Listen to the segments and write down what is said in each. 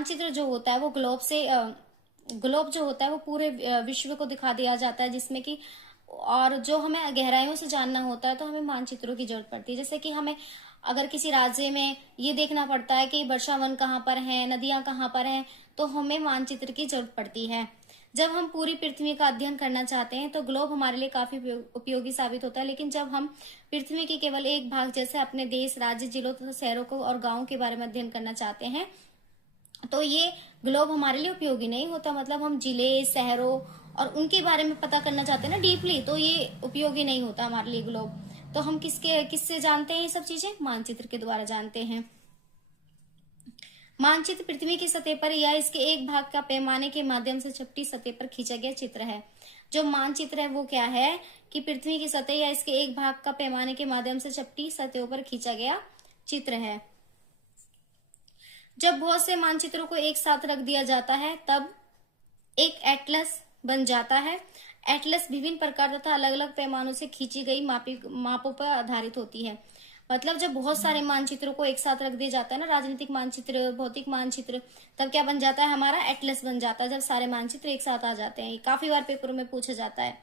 मानचित्र जो होता है वो ग्लोब जो होता है वो पूरे विश्व को दिखा दिया जाता है, जिसमें कि और जो हमें गहराइयों से जानना होता है तो हमें मानचित्रों की जरूरत पड़ती है। जैसे कि हमें अगर किसी राज्य में ये देखना पड़ता है कि वर्षा वन कहाँ पर है, नदियां कहाँ पर हैं, तो हमें मानचित्र की जरूरत पड़ती है। जब हम पूरी पृथ्वी का अध्ययन करना चाहते हैं तो ग्लोब हमारे लिए काफी उपयोगी साबित होता है। लेकिन जब हम पृथ्वी के केवल एक भाग जैसे अपने देश, राज्य, जिलों तथा शहरों को और गांवों के बारे में अध्ययन करना चाहते हैं तो ये ग्लोब हमारे लिए उपयोगी नहीं होता। मतलब हम जिले, शहरों और उनके बारे में पता करना चाहते हैं ना डीपली, तो ये उपयोगी नहीं होता हमारे लिए ग्लोब। तो हम किससे जानते हैं ये सब चीजें? मानचित्र के द्वारा जानते हैं। मानचित्र पृथ्वी की सतह पर या इसके एक भाग का पैमाने के माध्यम से चपटी सतह पर खींचा गया चित्र है। जो मानचित्र है वो क्या है कि पृथ्वी की सतह या इसके एक भाग का पैमाने के माध्यम से चपटी सतहों पर खींचा गया चित्र है। जब बहुत से मानचित्रों को एक साथ रख दिया जाता है तब एक एटलस बन जाता है। एटलस विभिन्न प्रकार तथा अलग अलग पैमानों से खींची गई मापों पर आधारित होती है। मतलब जब बहुत सारे मानचित्रों को एक साथ रख दिया जाता है ना, राजनीतिक मानचित्र, भौतिक मानचित्र, तब क्या बन जाता है? हमारा एटलस बन जाता है, जब सारे मानचित्र एक साथ आ जाते हैं। काफी बार पेपरों में पूछा जाता है।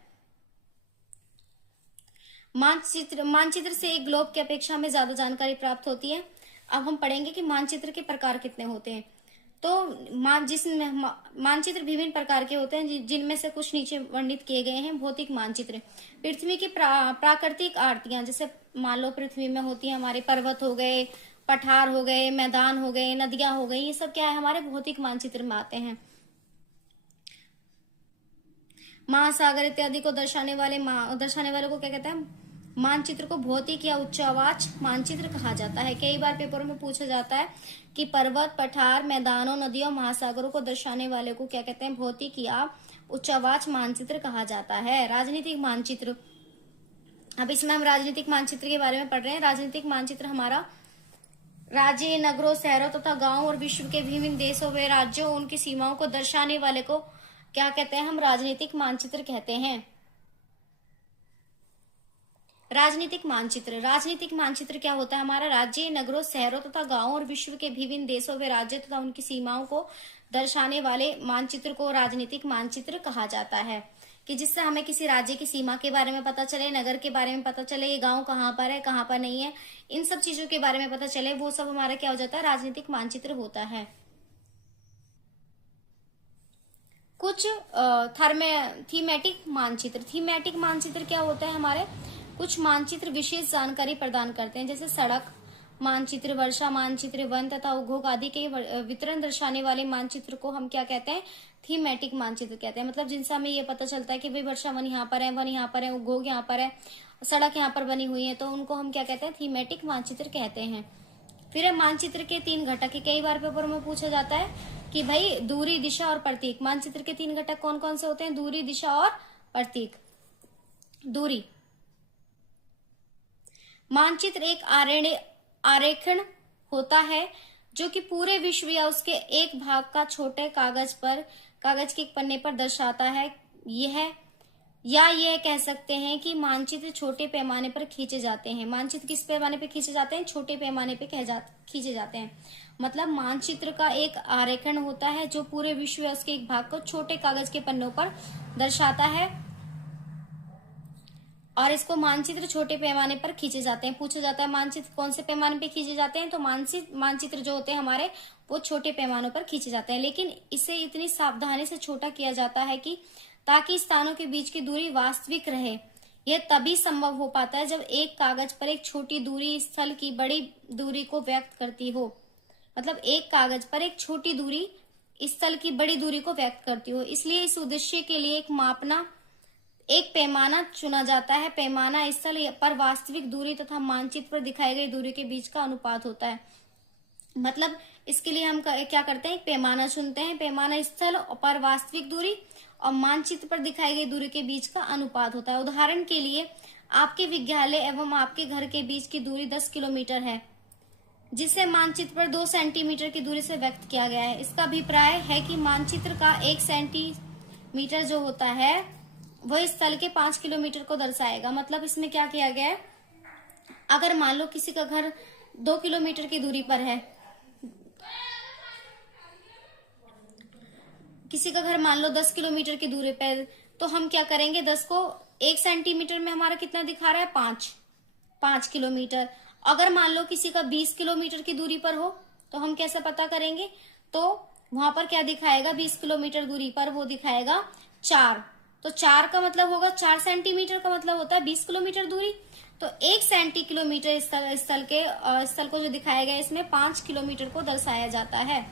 मानचित्र से एक ग्लोब की अपेक्षा में ज्यादा जानकारी प्राप्त होती है। अब हम पढ़ेंगे कि मानचित्र के प्रकार कितने होते हैं। तो मानचित्र विभिन्न प्रकार के होते हैं, जिनमें से कुछ नीचे वर्णित किए गए हैं। भौतिक मानचित्र पृथ्वी की प्राकृतिक आकृतियां, जैसे मान लो पृथ्वी में होती है हमारे पर्वत हो गए, पठार हो गए, मैदान हो गए, नदियां हो गई, ये सब क्या है? हमारे भौतिक मानचित्र में आते हैं। महासागर इत्यादि को दर्शाने वाले को क्या कहते हैं? मानचित्र को भौतिक या उच्चावाच मानचित्र कहा जाता है। कई बार पेपरों में पूछा जाता है कि पर्वत, पठार, मैदानों, नदियों, महासागरों को दर्शाने वाले को क्या कहते हैं? भौतिक या उच्चावाच मानचित्र कहा जाता है। राजनीतिक मानचित्र, अब इसमें हम राजनीतिक मानचित्र के बारे में पढ़ रहे हैं। राजनीतिक मानचित्र हमारा राज्य, नगरों, शहरों तथा गांवों और विश्व के विभिन्न देशों व राज्यों, उनकी सीमाओं को दर्शाने वाले को क्या कहते हैं? हम राजनीतिक मानचित्र कहते हैं। राजनीतिक मानचित्र क्या होता है? हमारा राज्य, नगरों, शहरों तथा गांवों और विश्व के विभिन्न देशों व राज्यों तथा उनकी सीमाओं को दर्शाने वाले मानचित्र को राजनीतिक मानचित्र कहा जाता है। कि जिससे हमें किसी राज्य की सीमा के बारे में पता चले, नगर के बारे में पता चले, ये गांव कहाँ पर है, कहाँ पर नहीं है, इन सब चीजों के बारे में पता चले, वो सब हमारा क्या हो जाता है? राजनीतिक मानचित्र होता है। कुछ थीमेटिक मानचित्र क्या होता है? हमारे कुछ मानचित्र विशेष जानकारी प्रदान करते हैं, जैसे सड़क मानचित्र, वर्षा मानचित्र, वन तथा उद्योग आदि के वितरण दर्शाने वाले मानचित्र को हम क्या कहते हैं? थीमेटिक मानचित्र कहते हैं। मतलब जिनसे हमें ये पता चलता है कि भाई वर्षा वन यहाँ पर है, वन यहाँ पर है, उद्योग यहाँ पर है, सड़क यहाँ पर बनी हुई है, तो उनको हम क्या कहते हैं? थीमेटिक मानचित्र कहते हैं। फिर मानचित्र के 3 घटक, कई बार पेपर में पूछा जाता है कि भाई दूरी, दिशा और प्रतीक। मानचित्र के 3 घटक कौन कौन से होते हैं? दूरी, दिशा और प्रतीक। दूरी, मानचित्र एक आरेखण होता है जो कि पूरे विश्व या उसके एक भाग का छोटे कागज के एक पन्ने पर दर्शाता है। यह कह सकते हैं कि मानचित्र छोटे पैमाने पर खींचे जाते हैं। मानचित्र किस पैमाने पर खींचे जाते हैं? छोटे पैमाने पर खींचे जाते हैं। मतलब मानचित्र का एक आरेखण होता है जो पूरे विश्व या उसके एक भाग को छोटे कागज के पन्नों पर दर्शाता है, और इसको मानचित्र छोटे पैमाने पर खींचे जाते हैं। पूछा जाता है मानचित्र कौन से पैमाने पर खींचे जाते हैं, तो मानचित्र जो होते हैं हमारे वो छोटे पैमानों पर खींचे जाते हैं। लेकिन इसे इतनी सावधानी से छोटा किया जाता है कि ताकि स्थानों के बीच की दूरी वास्तविक रहे। यह तभी संभव हो पाता है जब एक कागज पर एक छोटी दूरी स्थल की बड़ी दूरी को व्यक्त करती हो। मतलब एक कागज पर एक छोटी दूरी स्थल की बड़ी दूरी को व्यक्त करती हो। इसलिए इस उद्देश्य के लिए एक पैमाना चुना जाता है। पैमाना स्थल पर वास्तविक दूरी तथा मानचित्र पर दिखाई गई दूरी के बीच का अनुपात होता है। मतलब इसके लिए हम क्या करते हैं? एक पैमाना चुनते हैं। पैमाना स्थल पर वास्तविक दूरी और मानचित्र पर दिखाई गई दूरी के बीच का अनुपात होता है। उदाहरण के लिए आपके विद्यालय एवं आपके घर के बीच की दूरी 10 किलोमीटर है, जिसे मानचित्र पर 2 सेंटीमीटर की दूरी से व्यक्त किया गया है। इसका अभिप्राय है कि मानचित्र का 1 सेंटीमीटर जो होता है वह स्थल के 5 किलोमीटर को दर्शाएगा। मतलब इसमें क्या किया गया है? अगर मान लो किसी का घर 2 किलोमीटर की दूरी पर है, किसी का घर मान लो 10 किलोमीटर की दूरी पर, तो हम क्या करेंगे, 10 को 1 सेंटीमीटर में हमारा कितना दिखा रहा है, 5 किलोमीटर। अगर मान लो किसी का 20 किलोमीटर की दूरी पर हो, तो हम कैसे पता करेंगे, तो वहां पर क्या दिखाएगा, 20 किलोमीटर दूरी पर वो दिखाएगा 4। तो 4 का मतलब होगा 4 सेंटीमीटर का मतलब होता है 20 किलोमीटर दूरी। तो 1 सेंटीमीटर स्थल को जो दिखाया गया इसमें 5 किलोमीटर को दर्शाया जाता है।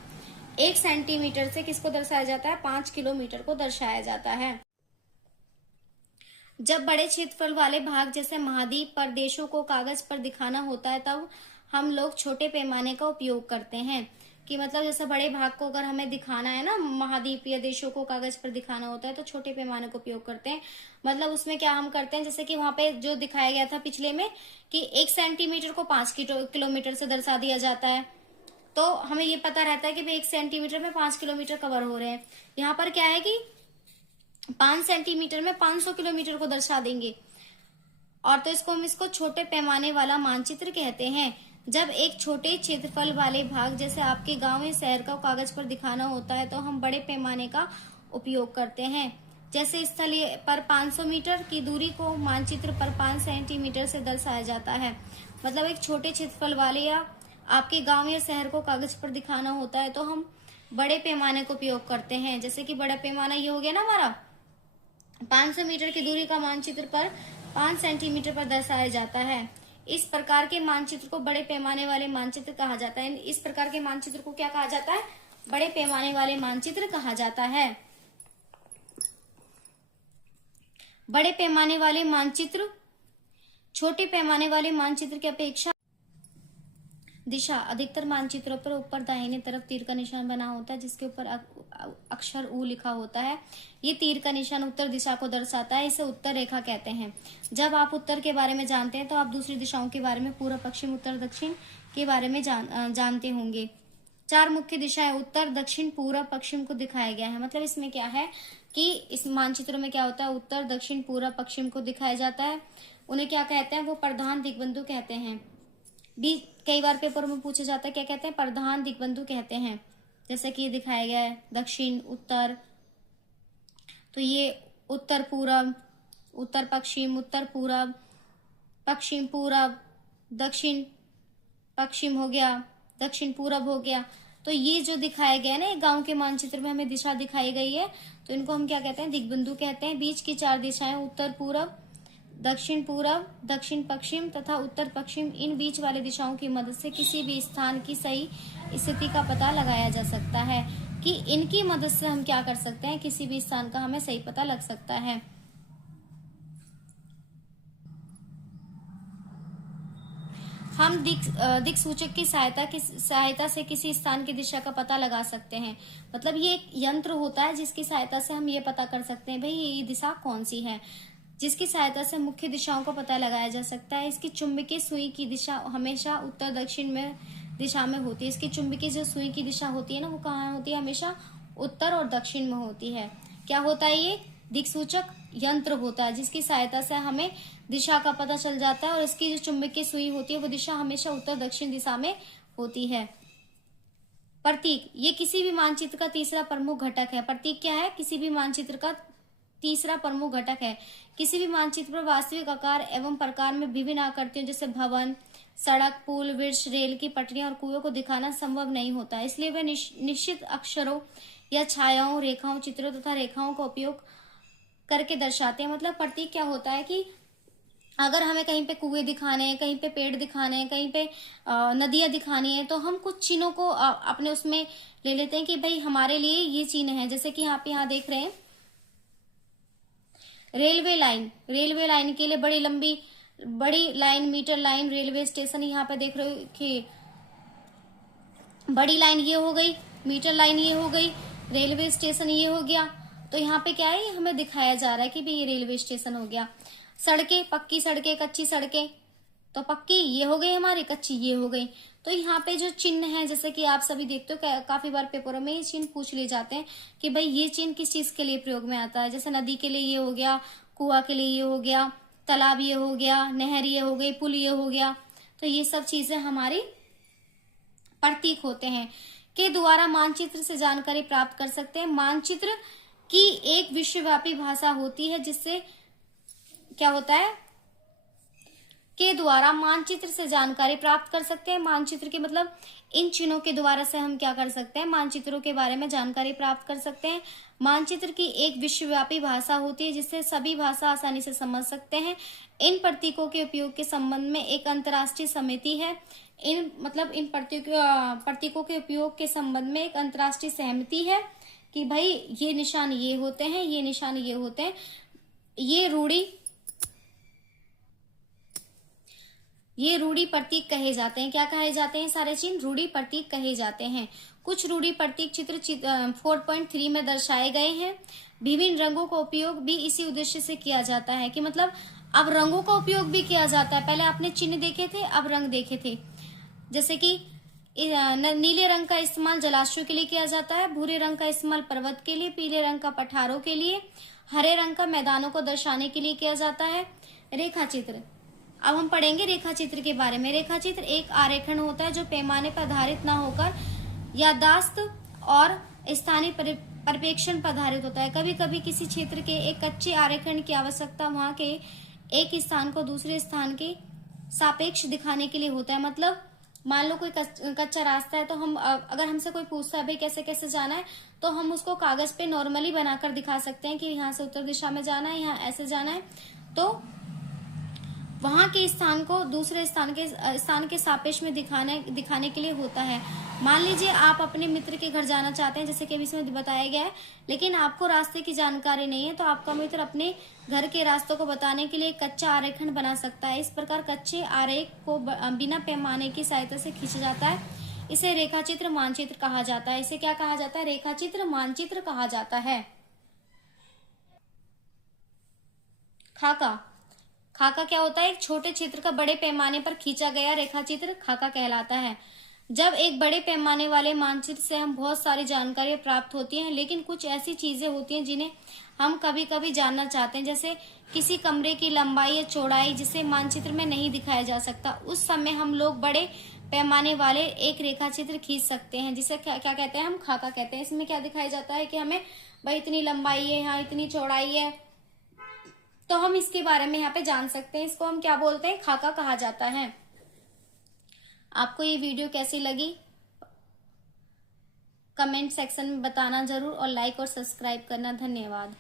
1 सेंटीमीटर से किसको दर्शाया जाता है, 5 किलोमीटर को दर्शाया जाता है। जब बड़े क्षेत्रफल वाले भाग जैसे महाद्वीप पर देशों को कागज पर दिखाना होता है, तब हम लोग छोटे पैमाने का उपयोग करते हैं। कि मतलब जैसे बड़े भाग को अगर हमें दिखाना है ना, महाद्वीप या देशों को कागज पर दिखाना होता है, तो छोटे पैमाने का उपयोग करते हैं। मतलब उसमें क्या हम करते हैं, जैसे कि वहां पे जो दिखाया गया था पिछले में कि 1 सेंटीमीटर को 5 किलोमीटर से दर्शा दिया जाता है, तो हमें ये पता रहता है कि भाई 1 सेंटीमीटर में 5 किलोमीटर कवर हो रहे हैं। यहाँ पर क्या है कि 5 सेंटीमीटर में 500 किलोमीटर को दर्शा देंगे, और तो इसको छोटे पैमाने वाला मानचित्र कहते हैं। जब एक छोटे क्षेत्रफल वाले भाग जैसे आपके गांव या शहर का कागज पर दिखाना होता है, तो हम बड़े पैमाने का उपयोग करते हैं। जैसे स्थल पर 500 मीटर की दूरी को मानचित्र पर 5 सेंटीमीटर से दर्शाया जाता है। मतलब एक छोटे क्षेत्रफल वाले या आपके गांव या शहर को कागज पर दिखाना होता है, तो हम बड़े पैमाने का उपयोग करते हैं। जैसे कि बड़ा पैमाना ये हो गया ना हमारा, 500 मीटर की दूरी का मानचित्र पर 5 सेंटीमीटर पर दर्शाया जाता है। इस प्रकार के मानचित्र को बड़े पैमाने वाले मानचित्र कहा जाता है। इस प्रकार के मानचित्र को क्या कहा जाता है, बड़े पैमाने वाले मानचित्र कहा जाता है। बड़े पैमाने वाले मानचित्र छोटे पैमाने वाले मानचित्र की अपेक्षा दिशा, अधिकतर मानचित्रों पर ऊपर दाहिने तरफ तीर का निशान बना होता है, जिसके ऊपर अक्षर U लिखा होता है। ये तीर का निशान उत्तर दिशा को दर्शाता है। इसे उत्तर रेखा कहते हैं। जब आप उत्तर के बारे में जानते हैं, तो आप दूसरी दिशाओं के बारे में पूर्व, पश्चिम, उत्तर, दक्षिण के बारे में जानते होंगे। 4 मुख्य दिशाएं उत्तर, दक्षिण, पूर्व, पश्चिम को दिखाया गया है। मतलब इसमें क्या है कि इस मानचित्र में क्या होता है, उत्तर, दक्षिण, पूर्व, पश्चिम को दिखाया जाता है। उन्हें क्या कहते हैं, वो प्रधान दिग्बंधु कहते हैं। भी कई बार पेपर में पूछा जाता है, क्या कहते हैं, प्रधान दिग्बंधु कहते हैं। जैसे कि ये दिखाया गया है दक्षिण, उत्तर, तो ये उत्तर पूरब, उत्तर पश्चिम, उत्तर पूरब, पश्चिम पूरब, दक्षिण पश्चिम हो गया, दक्षिण पूरब हो गया। तो ये जो दिखाया गया है ना, गांव के मानचित्र में हमें दिशा दिखाई गई है, तो इनको हम क्या कहते हैं, दिग्बंधु कहते हैं। बीच की 4 दिशाएं उत्तर पूरब, दक्षिण पूरब, दक्षिण पश्चिम तथा उत्तर पश्चिम, इन बीच वाले दिशाओं की मदद से किसी भी स्थान की सही स्थिति का पता लगाया जा सकता है। कि इनकी मदद से हम क्या कर सकते हैं, किसी भी स्थान का हमें सही पता लग सकता है। हम दिक सूचक की सहायता से किसी स्थान की दिशा का पता लगा सकते हैं। मतलब ये एक यंत्र होता है जिसकी सहायता से हम ये पता कर सकते हैं भाई ये दिशा कौन सी है, जिसकी सहायता से मुख्य दिशाओं का पता लगाया जा सकता है। इसकी चुंबकीय सुई की दिशा हमेशा उत्तर दक्षिण में दिशा में होती है। इसकी चुंबकीय जो सुई की दिशा होती है ना, वो कहाँ होती है, हमेशा उत्तर और दक्षिण में होती है। क्या होता है, ये दिक्सूचक यंत्र होता है जिसकी सहायता से हमें दिशा का पता चल जाता है, और इसकी जो चुंबकीय सुई होती है वो दिशा हमेशा उत्तर दक्षिण दिशा में होती है। प्रतीक, ये किसी भी मानचित्र का तीसरा प्रमुख घटक है। प्रतीक क्या है, किसी भी मानचित्र का तीसरा प्रमुख घटक है। किसी भी मानचित्र पर वास्तविक आकार एवं प्रकार में विभिन्न आकृतियों जैसे भवन, सड़क, पुल, वृक्ष, रेल की पटरियां और कुओं को दिखाना संभव नहीं होता, इसलिए वे निश्चित अक्षरों या छायाओं, रेखाओं, चित्रों तथा रेखाओं का उपयोग करके दर्शाते हैं। मतलब प्रतीक क्या होता है कि अगर हमें कहीं पे कुएं दिखाने हैं, कहीं पे पेड़ दिखाने हैं, कहीं पे नदियां दिखानी है, तो हम कुछ चिन्हों को अपने उसमें ले लेते हैं कि भाई हमारे लिए ये चिन्ह है। जैसे कि आप यहाँ देख रहे हैं रेलवे लाइन के लिए बड़ी line, meter line, railway station, यहाँ पे देख रहे हो कि बड़ी लाइन ये हो गई, मीटर लाइन ये हो गई, रेलवे स्टेशन ये हो गया। तो यहाँ पे क्या है, हमें दिखाया जा रहा है कि भाई ये रेलवे स्टेशन हो गया। सड़कें, पक्की सड़कें, कच्ची सड़कें, तो पक्की ये हो गई हमारी, कच्ची ये हो गई। तो यहाँ पे जो चिन्ह है, जैसे कि आप सभी देखते हो काफी बार पेपरों में ये चिन्ह पूछ लिए जाते हैं कि भाई ये चिन्ह किस चीज के लिए प्रयोग में आता है। जैसे नदी के लिए ये हो गया, कुआं के लिए ये हो गया, तालाब ये हो गया, नहर ये हो गई, पुल ये हो गया। तो ये सब चीजें हमारी प्रतीक होते हैं। के द्वारा मानचित्र से जानकारी प्राप्त कर सकते हैं। मानचित्र की एक विश्वव्यापी भाषा होती है, जिससे क्या होता है, के द्वारा मानचित्र से जानकारी प्राप्त कर सकते हैं। मानचित्र के मतलब इन चिन्हों के द्वारा से हम क्या कर सकते हैं, मानचित्रों के बारे में जानकारी प्राप्त कर सकते हैं। मानचित्र की एक विश्वव्यापी भाषा होती है, जिससे सभी भाषा आसानी से समझ सकते हैं। इन प्रतीकों के उपयोग के संबंध में एक अंतर्राष्ट्रीय समिति है। इन प्रतीकों के उपयोग के संबंध में एक अंतर्राष्ट्रीय सहमति है कि भाई ये निशान ये होते हैं, ये निशान ये होते हैं। ये रूढ़ी प्रतीक कहे जाते हैं। क्या कहे जाते हैं? सारे चिन्ह रूढ़ी प्रतीक कहे जाते हैं। कुछ रूढ़ी प्रतीक चित्र 4.3 में दर्शाए गए हैं। विभिन्न रंगों का उपयोग भी इसी उद्देश्य से किया जाता है कि मतलब अब रंगों का उपयोग भी किया जाता है। पहले आपने चिन्ह देखे थे, अब रंग देखे थे। जैसे कि नीले रंग का इस्तेमाल जलाशयों के लिए किया जाता है, भूरे रंग का इस्तेमाल पर्वत के लिए, पीले रंग का पठारों के लिए, हरे रंग का मैदानों को दर्शाने के लिए किया जाता है। रेखा चित्र, अब हम पढ़ेंगे रेखा चित्र के बारे में। रेखा चित्र एक आरेखन होता है जो पैमाने पर आधारित न होकर याददाश्त और स्थानीय परिप्रेक्षण पर आधारित होता है। कभी कभी किसी क्षेत्र के एक कच्चे आरेखन की आवश्यकता वहां के एक स्थान को दूसरे स्थान के सापेक्ष दिखाने के लिए होता है। मतलब मान लो कोई कच्चा रास्ता है, तो हम अगर हमसे कोई पूछता है भाई कैसे कैसे जाना है, तो हम उसको कागज पे नॉर्मली बनाकर दिखा सकते हैं कि यहाँ से उत्तर दिशा में जाना है, यहाँ ऐसे जाना है। तो वहां के स्थान को दूसरे स्थान के सापेक्ष में दिखाने के लिए होता है। मान लीजिए आप अपने मित्र के घर जाना चाहते हैं, जैसे कि अभी इसमें बताया गया है, लेकिन आपको रास्ते की जानकारी नहीं है, तो आपका मित्र अपने घर के रास्तों को बताने के लिए एक कच्चा आरेखन बना सकता है। इस प्रकार कच्चे आरेख को बिना पैमाने की सहायता से खींचा जाता है। इसे रेखाचित्र मानचित्र कहा जाता है। इसे क्या कहा जाता है? रेखाचित्र मानचित्र कहा जाता है। खाका, खाका क्या होता है? एक छोटे क्षेत्र का बड़े पैमाने पर खींचा गया रेखाचित्र खाका कहलाता है। जब एक बड़े पैमाने वाले मानचित्र से हम बहुत सारी जानकारियां प्राप्त होती हैं, लेकिन कुछ ऐसी चीजें होती हैं जिन्हें हम कभी कभी जानना चाहते हैं, जैसे किसी कमरे की लंबाई या चौड़ाई जिसे मानचित्र में नहीं दिखाया जा सकता, उस समय हम लोग बड़े पैमाने वाले एक रेखाचित्र खींच सकते हैं, जिसे क्या कहते हैं? हम खाका कहते हैं। इसमें क्या दिखाया जाता है कि हमें भाई इतनी लंबाई है, यहाँ इतनी चौड़ाई है, तो हम इसके बारे में यहाँ पे जान सकते हैं। इसको हम क्या बोलते हैं? खाका कहा जाता है। आपको ये वीडियो कैसी लगी कमेंट सेक्शन में बताना जरूर, और लाइक और सब्सक्राइब करना। धन्यवाद।